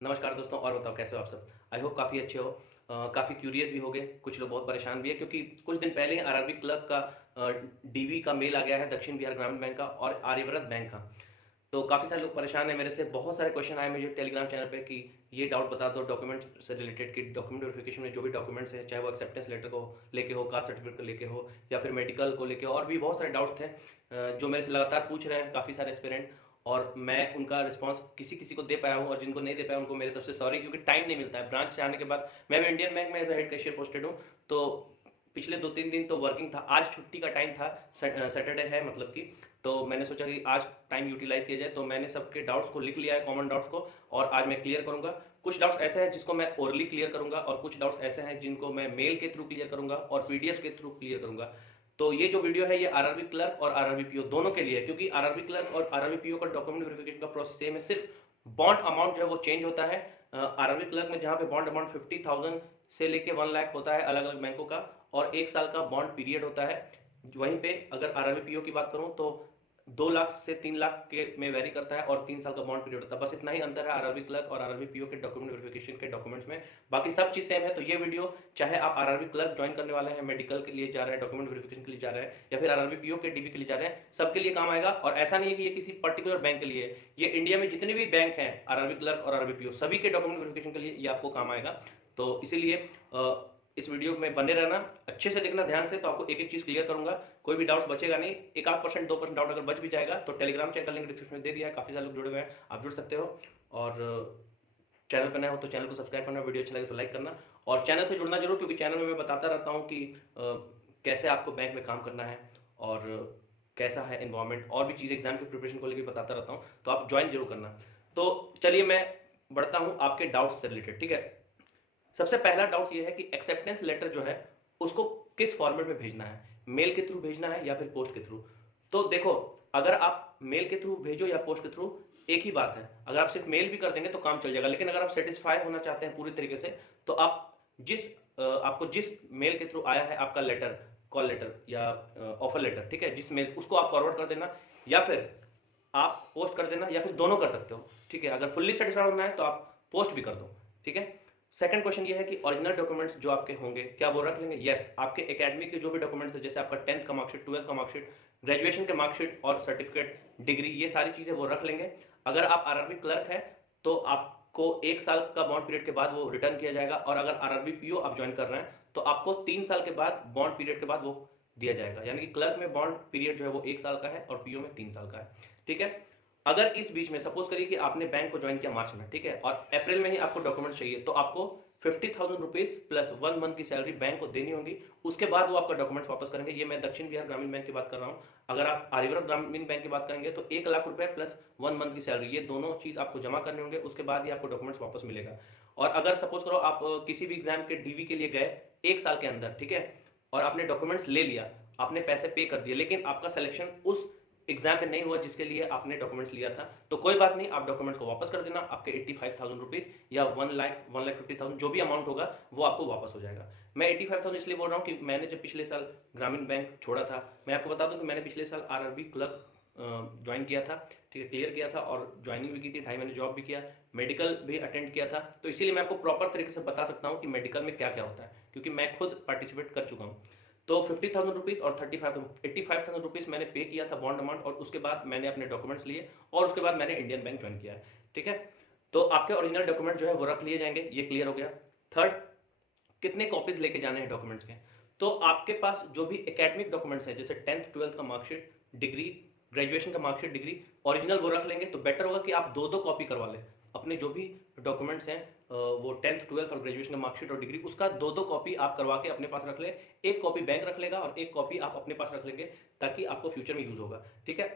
नमस्कार दोस्तों। और बताओ कैसे हो आप सब। आई होप काफ़ी अच्छे हो। काफ़ी क्यूरियस भी हो गए, कुछ लोग बहुत परेशान भी है क्योंकि कुछ दिन पहले ही आरआरबी क्लर्क का डीवी का मेल आ गया है दक्षिण बिहार ग्रामीण बैंक का और आर्यव्रत बैंक का। तो काफ़ी सारे लोग परेशान हैं। मेरे से बहुत सारे क्वेश्चन आए मुझे टेलीग्राम चैनल पे कि ये डाउट बता दो डॉक्यूमेंट से रिलेटेड, कि डॉक्यूमेंट वेरिफिकेशन में जो भी डॉक्यूमेंट्स हैं, चाहे वो एक्सेप्टेंस लेटर को लेके हो, कास्ट सर्टिफिकेट को लेके हो, या फिर मेडिकल को लेके हो, और भी बहुत सारे डाउट्स थे जो मेरे से लगातार पूछ रहे हैं काफ़ी सारे एस्पिरेंट। और मैं उनका रिस्पांस किसी किसी को दे पाया हूँ, और जिनको नहीं दे पाया उनको मेरी तरफ से सॉरी, क्योंकि टाइम नहीं मिलता है। ब्रांच से आने के बाद मैं भी इंडियन बैंक में as a head cashier posted हूँ, तो पिछले 2-3 दिन तो वर्किंग था। आज छुट्टी का टाइम था, सैटरडे है मतलब कि। तो मैंने सोचा कि आज टाइम यूटिलाइज किया जाए, तो मैंने सबके डाउट्स को लिख लिया है, कॉमन डाउट्स को, और आज मैं क्लियर करूंगा। कुछ डाउट्स ऐसे हैं जिसको मैं ओरली क्लियर करूंगा, और कुछ डाउट्स ऐसे हैं जिनको मैं मेल के थ्रू क्लियर करूंगा और पीडीएफ के थ्रू क्लियर करूंगा। तो ये जो वीडियो है ये आरआरबी क्लर्क और आरआरबी पीओ दोनों के लिए है, क्योंकि आरआरबी क्लर्क और आरआरबी पीओ का डॉक्यूमेंट वेरिफिकेशन का प्रोसेस सेम है, सिर्फ बॉन्ड अमाउंट जो है वो चेंज होता है। आरआरबी क्लर्क में जहां पे बॉन्ड अमाउंट 50,000 से लेके 1 लाख होता है अलग अलग बैंकों का, और 1 साल का बॉन्ड पीरियड होता है। वहीं पे अगर आरआरबी पीओ की बात करूं तो 2 लाख से 3 लाख के में वेरी करता है, और 3 साल का बॉन्ड पीरियड होता है। बस इतना ही अंतर है आरआरबी क्लर्क और आरआरबी पीओ के डॉक्यूमेंट वेरिफिकेशन के डॉक्यूमेंट्स में। बाकी सब चीज सेम है। तो ये वीडियो, चाहे आप आरआरबी क्लर्क ज्वाइन करने वाले हैं, मेडिकल के लिए जा रहे हैं, डॉक्यूमेंट वेरिफिकेशन के लिए जा रहे हैं, या फिर आरआरबी पीओ के डीबी के लिए जा रहे हैं, सबके लिए काम आएगा। और ऐसा नहीं है कि ये किसी पर्टिकुलर बैंक के लिए है, ये इंडिया में जितने भी बैंक हैं आरआरबी क्लर्क और आरआरबी पीओ सभी के डॉक्यूमेंट वेरिफिकेशन के लिए ये आपको काम आएगा। तो इसीलिए इस वीडियो में बने रहना, अच्छे से देखना ध्यान से, तो आपको एक एक चीज क्लियर करूंगा। कोई भी डाउट बचेगा नहीं। 1-2% 2% डाउट अगर बच भी जाएगा तो टेलीग्राम चैनल का लिंक डिस्क्रिप्शन में दे दिया है, काफी सारे लोग जुड़े हुए हैं, आप जुड़ सकते हो। और चैनल पर नए हो तो चैनल को सब्सक्राइब करना, वीडियो अच्छा लगे तो लाइक करना, और चैनल से जुड़ना जरूर, क्योंकि चैनल में मैं बताता रहता हूँ कि कैसे आपको बैंक में काम करना है, और कैसा है इन्वायरमेंट, और भी चीज़ एग्जाम की प्रिपरेशन को लेकर बताता रहता हूँ, तो आप ज्वाइन जरूर करना। तो चलिए मैं बढ़ता हूँ आपके डाउट्स से रिलेटेड, ठीक है। सबसे पहला डाउट ये है कि एक्सेप्टेंस लेटर जो है उसको किस फॉर्मेट में भेजना है, मेल के थ्रू भेजना है या फिर पोस्ट के थ्रू। तो देखो, अगर आप मेल के थ्रू भेजो या पोस्ट के थ्रू, एक ही बात है। अगर आप सिर्फ मेल भी कर देंगे तो काम चल जाएगा, लेकिन अगर आप सेटिस्फाई होना चाहते हैं पूरी तरीके से, तो आप जिस आपको जिस मेल के थ्रू आया है आपका लेटर, कॉल लेटर या ऑफर लेटर, ठीक है, जिस मेल, उसको आप फॉरवर्ड कर देना, या फिर आप पोस्ट कर देना, या फिर दोनों कर सकते हो, ठीक है। अगर फुल्ली सेटिस्फाइड होना है तो आप पोस्ट भी कर दो, ठीक है। सेकंड क्वेश्चन ये है कि ओरिजिनल डॉक्यूमेंट्स जो आपके होंगे क्या वो रख लेंगे। यस, आपके एकेडमिक के जो भी डॉक्यूमेंट्स है, जैसे आपका 10th का मार्कशीट, 12th का मार्कशीट, ग्रेजुएशन के मार्कशीट और सर्टिफिकेट, डिग्री, ये सारी चीजें वो रख लेंगे। अगर आप आरआरबी क्लर्क है तो आपको 1 साल का बॉन्ड पीरियड के बाद वो रिटर्न किया जाएगा, और अगर आरआरबी पीओ आप ज्वाइन कर रहे हैं तो आपको 3 साल के बाद बॉन्ड पीरियड के बाद वो दिया जाएगा। यानी कि क्लर्क में बॉन्ड पीरियड जो है वो 1 साल का है और पीओ में 3 साल का है, ठीक है। अगर इस बीच में सपोज करिए कि आपने बैंक को ज्वाइन किया मार्च में, ठीक है, और अप्रैल में ही आपको डॉक्यूमेंट चाहिए, तो आपको 50,000 रुपीज प्लस 1 मंथ की सैलरी बैंक को देनी होगी। उसके बाद वो आपका डॉक्यूमेंट्स वापस करेंगे। ये मैं दक्षिण बिहार ग्रामीण बैंक की बात कर रहा हूँ। अगर आप आर्यव्रत ग्रामीण बैंक की बात करेंगे तो 1 लाख रुपए प्लस 1 मंथ की सैलरी, ये दोनों चीज आपको जमा करने होंगे, उसके बाद ही आपको डॉक्यूमेंट्स वापस मिलेगा। और अगर सपोज करो आप किसी भी एग्जाम के डीवी के लिए गए 1 साल के अंदर, ठीक है, और आपने डॉक्यूमेंट्स ले लिया, आपने पैसे पे कर दिए, लेकिन आपका सिलेक्शन उस एग्जाम में नहीं हुआ जिसके लिए आपने डॉक्यूमेंट्स लिया था, तो कोई बात नहीं, आप डॉक्यूमेंट्स को वापस कर देना। आपके 85,000 रुपीज या 1,50,000 जो भी अमाउंट होगा वो आपको वापस हो जाएगा। मैं 85,000 इसलिए बोल रहा हूँ कि मैंने जब पिछले साल ग्रामीण बैंक छोड़ा था, मैं आपको बता दूं कि मैंने पिछले साल आरआरबी क्लर्क ज्वाइन किया था, ठीक है, क्लियर किया था, और ज्वाइनिंग भी की थी, 2.5 महीने जॉब भी किया, मेडिकल भी अटेंड किया था। तो इसीलिए मैं आपको प्रॉपर तरीके से बता सकता हूँ कि मेडिकल में क्या क्या होता है, क्योंकि मैं खुद पार्टिसिपेट कर चुका हूँ। तो 50,000 रुपीज और 85,000 रुपीज मैंने पे किया था बॉन्ड अमाउंट, और उसके बाद मैंने अपने डॉक्यूमेंट्स लिए, और उसके बाद मैंने इंडियन बैंक ज्वाइन किया है, ठीक है। तो आपके ओरिजिनल डॉक्यूमेंट जो है वो रख लिए जाएंगे, ये क्लियर हो गया। थर्ड, कितने कॉपीज लेके जाने हैं डॉक्यूमेंट्स के। तो आपके पास जो भी एकेडमिक डॉक्यूमेंट्स हैं, जैसे 10th 12th का मार्कशीट, डिग्री, ग्रेजुएशन का मार्कशीट, डिग्री, ओरिजिनल वो रख लेंगे, तो बेटर होगा कि आप दो दो कॉपी करवा लें। अपने जो भी डॉक्यूमेंट्स हैं, वो 10th 12th और ग्रेजुएशन का मार्कशीट और डिग्री, उसका दो दो कॉपी आप करवा के अपने पास रख लें। एक कॉपी बैंक रख लेगा और एक कॉपी आप अपने पास रख लेंगे, ताकि आपको फ्यूचर में यूज होगा, ठीक है।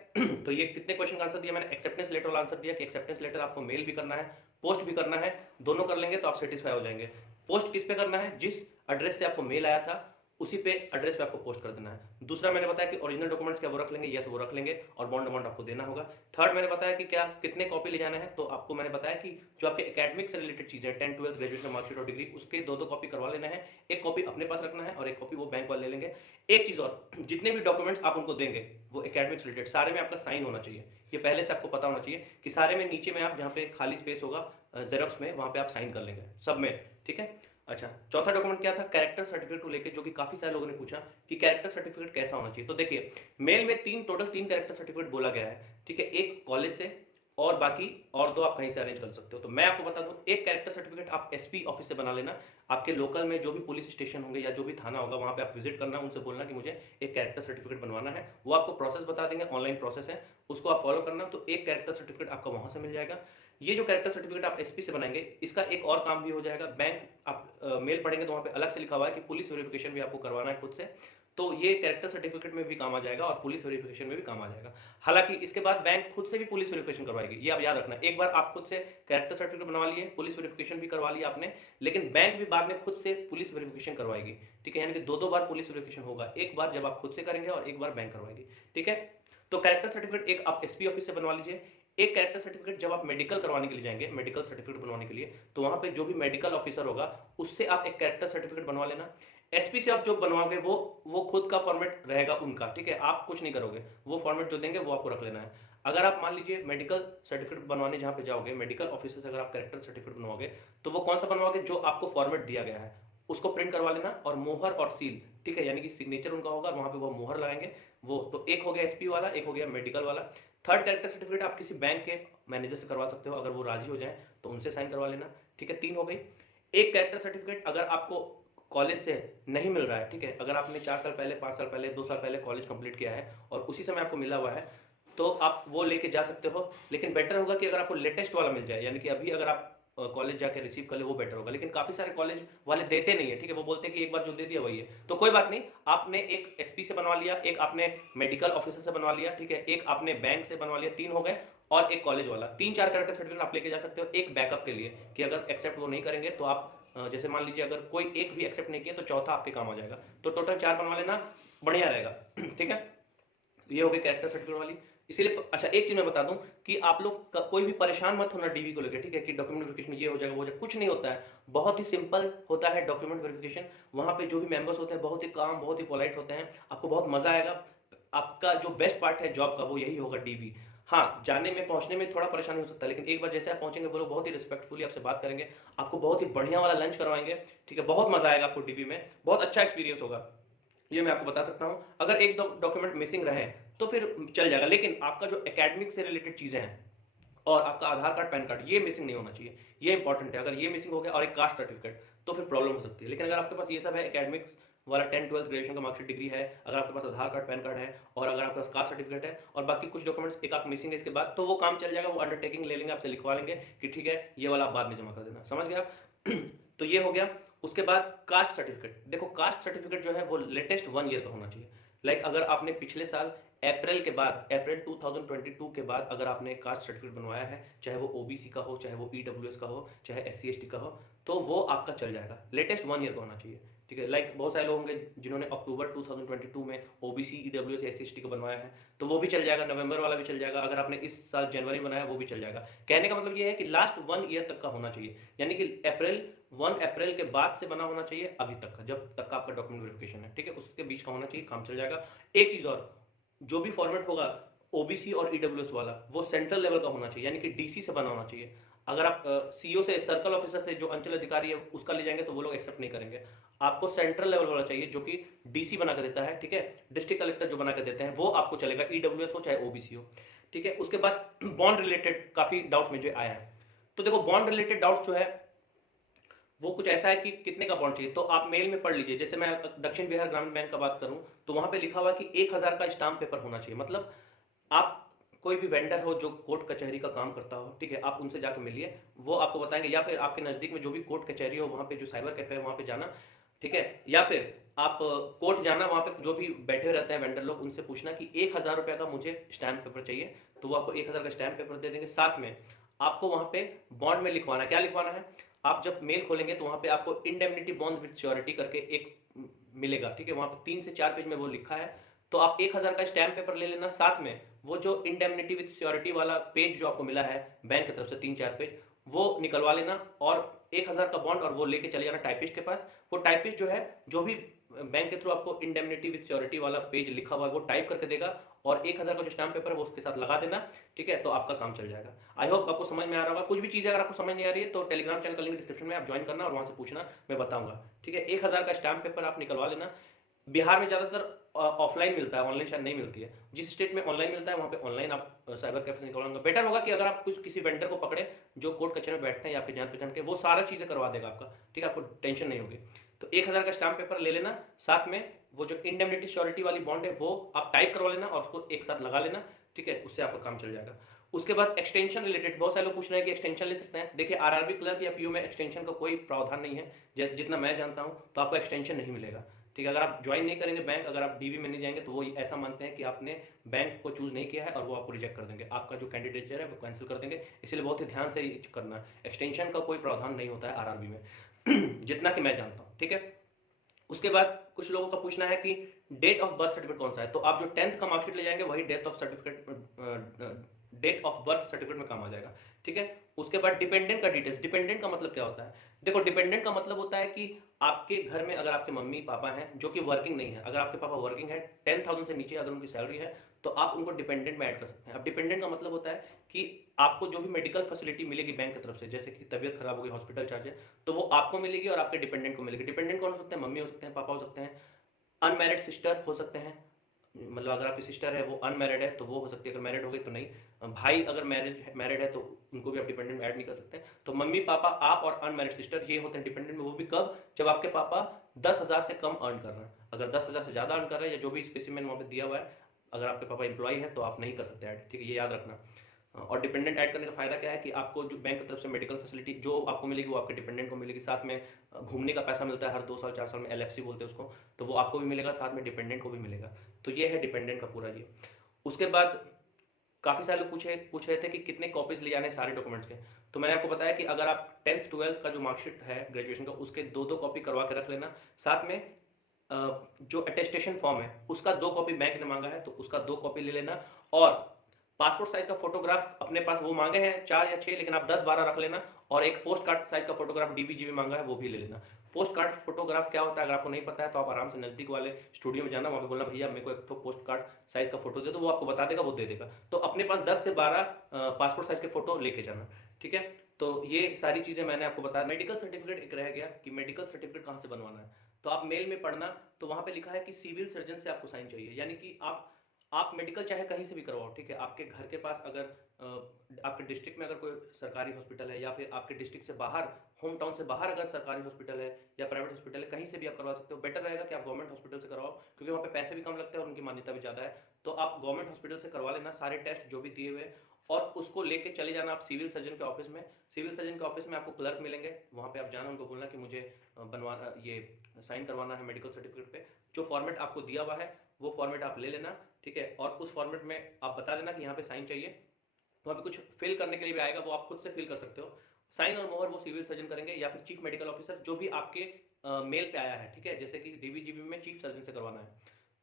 तो ये कितने क्वेश्चन का आंसर दिया मैंने। एक्सेप्टेंस लेटर वाला आंसर दिया कि एक्सेप्टेंस लेटर आपको मेल भी करना है, पोस्ट भी करना है, दोनों कर लेंगे तो आप सेटिस्फाई हो जाएंगे। पोस्ट किस पे करना है, जिस एड्रेस से आपको मेल आया था उसी पे एड्रेस पे आपको पोस्ट कर देना है। दूसरा मैंने बताया कि ओरिजिनल डॉक्यूमेंट्स क्या वो रख लेंगे, यस वो रख लेंगे, और बॉन्ड अमाउंट आपको देना होगा। थर्ड मैंने बताया कि क्या कितने कॉपी ले जाना है, तो आपको मैंने बताया कि जो आपके एकेडमिक से रिलेटेड चीजें, 10th 12th ग्रेजुएशन मार्कशीट और डिग्री, उसके दो दो कॉपी करवा लेना है। एक कॉपी अपने पास रखना है और एक कॉपी वो बैंक वाले ले लेंगे। एक चीज और, जितने भी डॉक्यूमेंट्स आप उनको देंगे वो एकेडमिक रिलेटेड, सारे में आपका साइन होना चाहिए। ये पहले से आपको पता होना चाहिए कि सारे में नीचे में आप जहाँ पे खाली स्पेस होगा जेरोक्स में वहाँ पे आप साइन कर लेंगे सब में, ठीक है। अच्छा, चौथा डॉक्यूमेंट क्या था, कैरेक्टर सर्टिफिकेट को लेके, जो कि काफी सारे लोगों ने पूछा कि कैरेक्टर सर्टिफिकेट कैसा होना चाहिए। तो देखिए, मेल में टोटल तीन कैरेक्टर सर्टिफिकेट बोला गया है, ठीक है। एक कॉलेज से और बाकी और दो आप कहीं से अरेंज कर सकते हो। तो मैं आपको बता दूं, एक कैरेक्टर सर्टिफिकेट आप एसपी ऑफिस से बना लेना। आपके लोकल में जो भी पुलिस स्टेशन होंगे या जो भी थाना होगा वहां पे आप विजिट करना, उनसे बोलना कि मुझे एक कैरेक्टर सर्टिफिकेट बनवाना है। वो आपको प्रोसेस बता देंगे, ऑनलाइन प्रोसेस है, उसको आप फॉलो करना। तो एक कैरेक्टर सर्टिफिकेट आपका वहां से मिल जाएगा। ये जो कैरेक्टर सर्टिफिकेट आप एसपी से बनाएंगे, इसका एक और काम भी हो जाएगा। बैंक आप मेल पढ़ेंगे तो वहां पे अलग से लिखा हुआ है कि पुलिस वेरिफिकेशन भी आपको करवाना है खुद से। तो ये कैरेक्टर सर्टिफिकेट में भी काम आ जाएगा और पुलिस वेरिफिकेशन में भी काम आ जाएगा। हालांकि इसके बाद बैंक खुद से भी पुलिस वेरिफिकेशन करवाएगी, ये आप याद रखना। एक बार आप खुद से कैरेक्टर सर्टिफिकेट बनवा लिए, पुलिस वेरिफिकेशन भी करवा लिया आपने, लेकिन बैंक भी बाद में खुद से पुलिस वेरिफिकेशन करवाएगी, ठीक है। यानी कि दो बार पुलिस वेरिफिकेशन होगा, एक बार जब आप खुद से करेंगे और एक बार बैंक करवाएगी, ठीक है। तो कैरेक्टर सर्टिफिकेट एक आप एसपी ऑफिस से बनवा लीजिए। एक कैरेक्टर सर्टिफिकेट जब आप मेडिकल करवाने के लिए जाएंगे, मेडिकल सर्टिफिकेट बनवाने के लिए, तो वहां पे जो भी मेडिकल ऑफिसर होगा उससे आप एक कैरेक्टर सर्टिफिकेट बनवा लेना। एसपी से आप जो बनवाओगे वो खुद का फॉर्मेट रहेगा उनका, ठीक है। आप कुछ नहीं करोगे, वो फॉर्मेट जो देंगे वो आपको रख लेना है। अगर आप मान लीजिए मेडिकल सर्टिफिकेट बनवाने जहां पे जाओगे, मेडिकल ऑफिसर से अगर आप कैरेक्टर सर्टिफिकेट बनवाओगे, तो वो कौन सा बनवाओगे, जो आपको फॉर्मेट दिया गया है उसको प्रिंट करवा लेना, और मोहर और सील, ठीक है, यानी कि सिग्नेचर उनका होगा, वहां पे वो मोहर लगाएंगे। वो तो एक हो गया एसपी वाला, एक हो गया मेडिकल वाला। थर्ड कैरेक्टर सर्टिफिकेट आप किसी बैंक के मैनेजर से करवा सकते हो, अगर वो राजी हो जाए तो उनसे साइन करवा लेना, ठीक है। तीन हो गई। एक कैरेक्टर सर्टिफिकेट अगर आपको कॉलेज से नहीं मिल रहा है, ठीक है, अगर आपने 4 साल पहले, 5 साल पहले, 2 साल पहले कॉलेज कंप्लीट किया है और उसी समय आपको मिला हुआ है, तो आप वो लेके जा सकते हो। लेकिन बेटर होगा कि अगर आपको लेटेस्ट वाला मिल जाए, यानी कि अभी अगर आप कॉलेज जाके रिसीव कर ले, वो बेटर होगा। लेकिन काफी सारे कॉलेज वाले देते नहीं है, ठीक है, वो बोलते हैं कि एक बार जो दे दिया वही है। तो कोई बात नहीं, आपने एक एसपी से बनवा लिया, एक आपने मेडिकल ऑफिसर से बनवा लिया, ठीक है, एक आपने बैंक से बनवा लिया, तीन हो गए। और एक कॉलेज वाला, 3-4 कैरेक्टर सर्टिफिकेट आप लेके जा सकते हो एक बैकअप के लिए, कि अगर एक्सेप्ट वो नहीं करेंगे तो आप जैसे मान लीजिए अगर कोई एक भी एक्सेप्ट नहीं किया तो चौथा आपके काम आ जाएगा। तो टोटल 4 बनवा लेना, बढ़िया रहेगा। ठीक है, ये हो गई कैरेक्टर सर्टिफिकेट वाली। इसीलिए अच्छा, एक चीज मैं बता दूं कि आप लोग कोई भी परेशान मत होना डीवी को लेकर, ठीक है, कि डॉक्यूमेंट वेरिफिकेशन ये हो जाएगा वो हो जाएगा, कुछ नहीं होता है। बहुत ही सिंपल होता है डॉक्यूमेंट वेरिफिकेशन। वहां पे जो भी मेंबर्स होते हैं बहुत ही काम, बहुत ही पोलाइट होते हैं, आपको बहुत मजा आएगा। आपका जो बेस्ट पार्ट है जॉब का वो यही होगा, डीवी। हाँ, जाने में पहुंचने में थोड़ा परेशानी हो सकता है, लेकिन एक बार जैसे आप पहुंचेंगे वो लोग बहुत ही रिस्पेक्टफुली आपसे बात करेंगे, आपको बहुत ही बढ़िया वाला लंच करवाएंगे, ठीक है, बहुत मजा आएगा आपको डीवी में, बहुत अच्छा एक्सपीरियंस होगा, ये मैं आपको बता सकता हूं। अगर एक दो डॉक्यूमेंट मिसिंग रहे तो फिर चल जाएगा, लेकिन आपका जो एकेडमिक से रिलेटेड चीजें हैं और आपका आधार कार्ड, पैन कार्ड, ये मिसिंग नहीं होना चाहिए, ये इंपॉर्टेंट है। अगर ये मिसिंग हो गया और एक कास्ट सर्टिफिकेट तो फिर प्रॉब्लम हो सकती है। लेकिन अगर आपके पास ये सब है, एकेडमिक्स वाला 10-12 ग्रेजुएशन का मार्कशीट, डिग्री है, अगर आपके पास आधार कार्ड, पैन कार्ड है, और अगर आपके पास कास्ट सर्टिफिकेट है और बाकी कुछ डॉक्यूमेंट्स एक आप मिसिंग है इसके बाद, तो वो काम चल जाएगा। वो अंडरटेकिंग ले लेंगे आपसे, लिखवा लेंगे कि ठीक है ये वाला आप बाद में जमा कर देना, समझ गए आप। तो ये हो गया। उसके बाद कास्ट सर्टिफिकेट, देखो कास्ट सर्टिफिकेट जो है वो लेटेस्ट 1 ईयर का होना चाहिए। लाइक अगर आपने पिछले साल अप्रैल के बाद, अप्रैल 2022 के बाद अगर आपने कास्ट सर्टिफिकेट बनवाया है, चाहे वो ओबीसी का हो, चाहे वो ईडब्ल्यूएस का हो, चाहे एससी एसटी का हो, तो वो आपका चल जाएगा। लेटेस्ट 1 ईयर का होना चाहिए, ठीक है। लाइक बहुत सारे लोग होंगे जिन्होंने अक्टूबर 2022 में ओबीसी, ईडब्ल्यूएस, एससी एसटी का बनवाया है, तो वो भी चल जाएगा। नवंबर वाला भी चल जाएगा। अगर आपने इस साल जनवरी में बनाया वो भी चल जाएगा। कहने का मतलब ये है कि लास्ट 1 ईयर तक का होना चाहिए, यानी कि 1 अप्रैल के बाद से बना होना चाहिए अभी तक का, जब तक का आपका डॉक्यूमेंट वेरिफिकेशन है, ठीक है, उसके बीच का होना चाहिए, काम चल जाएगा। एक चीज और, जो भी फॉर्मेट होगा ओबीसी और ईडब्ल्यूएस वाला, वो सेंट्रल लेवल का होना चाहिए, यानी कि डीसी से बना होना चाहिए। अगर आप सीओ से, सर्कल ऑफिसर से, जो अंचल अधिकारी है उसका ले जाएंगे तो वो लोग एक्सेप्ट नहीं करेंगे। आपको सेंट्रल लेवल वाला चाहिए जो कि डीसी बना के देता है, ठीक है, डिस्ट्रिक्ट कलेक्टर जो बना के देते हैं, वो आपको चलेगा, ईडब्ल्यूएस हो चाहे ओबीसी हो, ठीक है। उसके बाद बॉन्ड रिलेटेड काफी डाउट्स मुझे आया है। तो देखो बॉन्ड रिलेटेड डाउट्स जो है वो कुछ ऐसा है कि कितने का बॉन्ड चाहिए, तो आप मेल में पढ़ लीजिए। जैसे मैं दक्षिण बिहार ग्रामीण बैंक का बात करूं तो वहां पे लिखा हुआ कि 1000 का स्टाम्प पेपर होना चाहिए। मतलब आप कोई भी वेंडर हो जो कोर्ट कचहरी का काम करता हो, ठीक है, आप उनसे जाकर मिलिए, वो आपको बताएंगे। या फिर आपके नजदीक में जो भी कोर्ट कचहरी हो, वहां पे जो साइबर कैफे है वहां पे जाना, ठीक है। या फिर आप कोर्ट जाना, वहां पे जो भी बैठे रहते हैं वेंडर लोग, उनसे पूछना कि 1000 रुपए का मुझे स्टैम्प पेपर चाहिए, तो वो आपको 1000 का स्टैम्प पेपर दे देंगे। साथ में आपको वहां पे बॉन्ड में लिखवाना, क्या लिखवाना है, आप जब मेल खोलेंगे तो वहां पे आपको इंडेमनिटी बॉन्ड विद श्योरिटी करके एक मिलेगा, ठीक है, वहां पे 3 से 4 पेज में वो लिखा है। तो आप 1000 का स्टैम्प पेपर ले लेना, साथ में वो जो इंडेमनिटी विद श्योरिटी वाला पेज जो आपको मिला है बैंक की तरफ से, 3-4 पेज, वो निकलवा लेना, और 1000 का बॉन्ड, और वो लेके चले जाना टाइपिस्ट के पास। वो टाइपिस्ट जो है, जो भी बैंक के थ्रू आपको इंडेमनिटी विद श्योरिटी वाला पेज लिखा हुआ है वो टाइप करके देगा, और 1000 का जो स्टाम्प पेपर है वो उसके साथ लगा देना, ठीक है, तो आपका काम चल जाएगा। आई होप आपको समझ में आ रहा होगा। कुछ भी चीज़ अगर आपको समझ नहीं आ रही है तो टेलीग्राम चैनल का लिंक डिस्क्रिप्शन में आप ज्वाइन करना और वहाँ से पूछना, मैं बताऊंगा, ठीक है। 1000 का स्टाम्प पेपर आप निकलवा लेना। बिहार में ज़्यादातर ऑफलाइन मिलता है, ऑनलाइन शायद नहीं मिलती है। जिस स्टेट में ऑनलाइन मिलता है वहाँ पे ऑनलाइन आप साइबर कैफे से निकलवाएंगे। बेटर होगा कि अगर आप कुछ किसी वेंडर को पकड़े जो कोर्ट कचहरी में बैठते हैं या आपके जान पहचान के, वो सारा चीज़ें करवा देगा आपका, ठीक है, आपको टेंशन नहीं होगी। तो 1000 का स्टाम्प पेपर ले लेना, साथ में वो जो इंडेमनिटी श्योरिटी वाली बॉन्ड है वो आप टाइप करवा लेना और उसको एक साथ लगा लेना, ठीक है, उससे आपका काम चल जाएगा। उसके बाद एक्सटेंशन रिलेटेड बहुत सारे लोग पूछ रहे हैं कि एक्सटेंशन ले सकते हैं। देखिए आरआरबी क्लर्क या पीओ में एक्सटेंशन का कोई प्रावधान नहीं है, जितना मैं जानता हूं, तो आपको एक्सटेंशन नहीं मिलेगा, ठीक है। अगर आप ज्वाइन नहीं करेंगे बैंक, अगर आप डीवी में नहीं जाएंगे तो वो ऐसा मानते हैं कि आपने बैंक को चूज नहीं किया है और वो आपको रिजेक्ट कर देंगे, आपका जो कैंडिडेचर है वो कैंसिल कर देंगे। इसलिए बहुत ही ध्यान से करना, एक्सटेंशन का कोई प्रावधान नहीं होता है आरआरबी में जितना कि मैं जानता हूँ, ठीक है। उसके बाद कुछ लोगों का पूछना है कि डेट ऑफ बर्थ सर्टिफिकेट कौन सा है, तो आप जो 10th का मार्कशीट ले जाएंगे वही डेट ऑफ बर्थ सर्टिफिकेट में काम आ जाएगा, ठीक है। उसके बाद डिपेंडेंट का डिटेल्स। डिपेंडेंट का मतलब क्या होता है? देखो डिपेंडेंट का मतलब होता है कि आपके घर में अगर आपके मम्मी पापा हैं जो कि वर्किंग नहीं है, अगर आपके पापा वर्किंग है 10,000 से नीचे अगर उनकी सैलरी है तो आप उनको डिपेंडेंट में ऐड कर सकते हैं। अब डिपेंडेंट का मतलब होता है कि आपको जो भी मेडिकल फैसिलिटी मिलेगी बैंक की तरफ से, जैसे कि तबियत खराब हो गई, हॉस्पिटल चार्ज है, तो वो आपको मिलेगी और आपके डिपेंडेंट को मिलेगी। डिपेंडेंट कौन हो सकते हैं? मम्मी हो सकते हैं, पापा हो सकते हैं, अनमैरिड सिस्टर हो सकते हैं, मतलब अगर आपकी सिस्टर है वो अनमैरिड है तो वो हो सकती है, अगर मैरिड हो गई तो नहीं। भाई अगर मैरिड है तो उनको भी आप डिपेंडेंट में ऐड नहीं कर सकते। तो मम्मी पापा, आप और अनमैरिड सिस्टर ये होते हैं डिपेंडेंट में। वो भी कब? जब आपके पापा 10,000 से कम अर्न कर रहे हैं। अगर 10,000 से ज्यादा अर्न कर रहे हैं या जो भी स्पेसिमेन वहाँ पे दिया हुआ है, अगर आपके पापा एम्प्लॉय है तो आप नहीं कर सकते ऐड, ठीक है, ये याद रखना। और डिपेंडेंट ऐड करने का फायदा क्या है कि आपको जो बैंक की तरफ से मेडिकल फैसिलिटी जो आपको मिलेगी वो आपके डिपेंडेंट को मिलेगी, साथ में घूमने का पैसा मिलता है हर 2 साल 4 साल में, एलएफसी बोलते हैं उसको, तो वो आपको भी मिलेगा, साथ में डिपेंडेंट को भी मिलेगा। तो ये है डिपेंडेंट का पूरा ये। उसके बाद काफ़ी सारे लोग पूछ रहे थे कि कितने कॉपीज ले जाने सारे डॉक्यूमेंट्स के। तो मैंने आपको बताया कि अगर आप 10th 12th का जो मार्कशीट है ग्रेजुएशन का, उसके दो दो कॉपी करवा के रख लेना। साथ में जो अटेस्टेशन फॉर्म है उसका 2 कॉपी बैंक ने मांगा है तो उसका 2 कॉपी ले लेना। और पासपोर्ट साइज का फोटोग्राफ अपने पास, वो मांगे हैं 4 या 6, लेकिन आप 10-12 रख लेना। और एक पोस्ट कार्ड साइज का फोटोग्राफ डीबीजीबी मांगा है, वो भी ले लेना। पोस्ट कार्ड फोटोग्राफ क्या होता है अगर आपको नहीं पता है तो आप आराम से नजदीक वाले स्टूडियो में जाना, वहाँ पे बोलना भैया मेरे को एक तो पोस्ट कार्ड साइज का फोटो दे, तो वो आपको बता देगा, वो दे देगा। तो अपने पास 10 से 12 पासपोर्ट साइज के फोटो लेके जाना, ठीक है। तो ये सारी चीजें मैंने आपको बताया। मेडिकल सर्टिफिकेट एक रह गया कि मेडिकल सर्टिफिकेट कहाँ से बनवाना है, तो आप मेल में पढ़ना, तो वहाँ पे लिखा है कि सिविल सर्जन से आपको साइन चाहिए। यानी कि आप मेडिकल चाहे कहीं से भी करवाओ, ठीक है। आपके घर के पास अगर आपके डिस्ट्रिक्ट में अगर कोई सरकारी हॉस्पिटल है, या फिर आपके डिस्ट्रिक्ट से बाहर, होम टाउन से बाहर अगर सरकारी हॉस्पिटल है या प्राइवेट हॉस्पिटल है, कहीं से भी आप करवा सकते हो। बेटर रहेगा कि आप गवर्नमेंट हॉस्पिटल से करवाओ, क्योंकि वहाँ पे पैसे भी कम लगते हैं और उनकी मान्यता भी ज़्यादा है। तो आप गवर्नमेंट हॉस्पिटल से करवा लेना सारे टेस्ट जो भी दिए हुए हैं, और उसको लेके चले जाना आप सिविल सर्जन के ऑफिस में। सिविल सर्जन के ऑफिस में आपको क्लर्क मिलेंगे, वहाँ पे आप जाना, उनको बोलना कि मुझे बनवाना, ये साइन करवाना है मेडिकल सर्टिफिकेट पे। जो फॉर्मेट आपको दिया हुआ है वो फॉर्मेट आप ले लेना, ठीक है। और उस फॉर्मेट में आप बता देना कि यहाँ पे साइन चाहिए। वहाँ पे कुछ फिल करने के लिए भी आएगा, वो आप खुद से फिल कर सकते हो। साइन और मोहर वो सिविल सर्जन करेंगे या फिर चीफ मेडिकल ऑफिसर, जो भी आपके मेल पे आया है, ठीक है। जैसे कि डीबीजीबी में चीफ सर्जन से करवाना है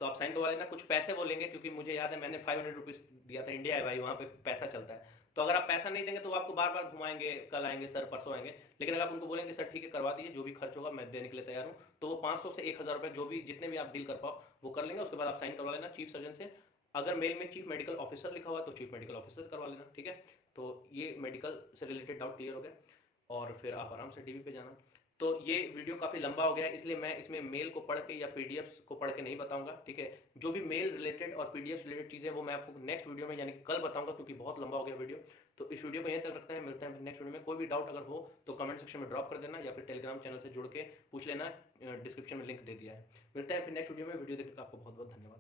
तो आप साइन करवा लेना। कुछ पैसे वो लेंगे, क्योंकि मुझे याद है मैंने 500 रुपीज़ दिया था, इंडिया है भाई, वहाँ पे पैसा चलता है। तो अगर आप पैसा नहीं देंगे तो वो आपको बार बार घुमाएंगे, कल आएंगे सर, परसों आएंगे। लेकिन अगर आप उनको बोलेंगे सर ठीक है करवा दीजिए, जो भी खर्च होगा मैं देने के लिए तैयार हूँ, तो वो 500 से 1,000 रुपये जो भी जितने भी आप डील कर पाओ वो कर लेंगे। उसके बाद आप साइन करवा लेना चीफ सर्जन से। अगर मेल में चीफ मेडिकल ऑफिसर लिखा हुआ तो चीफ मेडिकल ऑफिसर से करवा लेना, ठीक है। तो ये मेडिकल से रिलेटेड डाउट क्लियर हो गया, और फिर आप आराम से डीवी पे जाना। तो ये वीडियो काफ़ी लंबा हो गया है, इसलिए मैं इसमें मेल को पढ़ के या पीडीएफ को पढ़ के नहीं बताऊंगा, ठीक है। जो भी मेल रिलेटेड और पीडीएफ रिलेटेड चीज़ें वो मैं आपको नेक्स्ट वीडियो में यानी कि कल बताऊंगा, क्योंकि बहुत लंबा हो गया वीडियो। तो इस वीडियो को यहीं तक रखते हैं, मिलते हैं नेक्स्ट वीडियो में। कोई भी डाउट अगर हो तो कमेंट सेक्शन में ड्रॉप कर देना, या फिर टेलीग्राम चैनल से जुड़ के पूछ लेना, डिस्क्रिप्शन में लिंक दे दिया है। मिलते हैं फिर नेक्स्ट वीडियो में। वीडियो देखने का आपको बहुत बहुत धन्यवाद।